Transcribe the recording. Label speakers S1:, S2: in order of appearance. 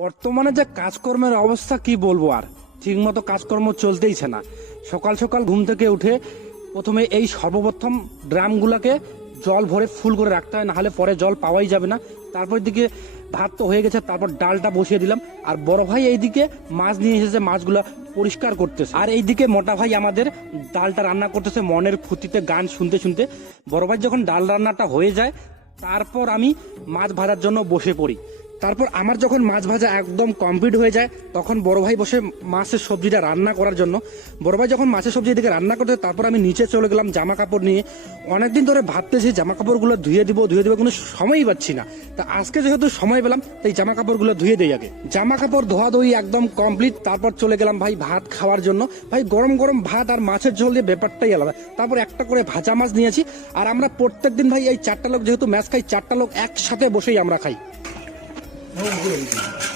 S1: বর্তমানে যে কাজকর্মের অবস্থা কি বলব আর? ঠিকমতো কাজকর্ম চলতেইছে না। সকাল সকাল ঘুম থেকে উঠে প্রথমে এই সর্বপ্রথম ড্রামগুলোকে জল ভরে ফুল করে রাখতে হয়, নাহলে পরে জল পাওয়াই যাবে না। তারপর দিকে ভাত তো হয়ে গেছে, তারপর ডালটা বসিয়ে দিলাম। আর বড় ভাই এইদিকে মাছ নিয়ে এসেছে, মাছগুলা পরিষ্কার করতেছে। আর এইদিকে মোটা ভাই আমাদের ডালটা রান্না করতেছে, মনের ফুর্তিতে গান শুনতে শুনতে। বড় ভাই যখন ডাল রান্নাটা হয়ে যায়, তারপর আমি মাছ ভাজার জন্য বসে পড়ি। তারপর আমার যখন মাছ ভাজা একদম কমপ্লিট হয়ে যায়, তখন বড় ভাই বসে মাছের সবজিটা রান্না করার জন্য। বড় ভাই যখন মাছের সবজি এদিকে রান্না করতে তারপর আমি নিচে চলে গেলাম জামা কাপড় নিয়ে। অনেকদিন ধরে ভাবতেছি জামা কাপড়গুলো ধুয়ে দিব ধুয়ে দিব কোনো সময়ই পাচ্ছি না। তা আজকে যেহেতু সময় পেলাম, তাই জামা কাপড়গুলো ধুয়ে দেই আগে। জামা কাপড় ধোয়া ধুই একদম কমপ্লিট তারপর চলে গেলাম ভাই ভাত খাওয়ার জন্য। ভাই গরম গরম ভাত আর মাছের ঝোল দিয়ে ব্যাপারটাই আলাদা। তারপর একটা করে ভাজা মাছ নিয়েছি, আর আমরা প্রত্যেকদিন ভাই এই চারটা লোক, যেহেতু ম্যাচ খাই, চারটা লোক একসাথে বসেই আমরা খাই। 너무오래있 으.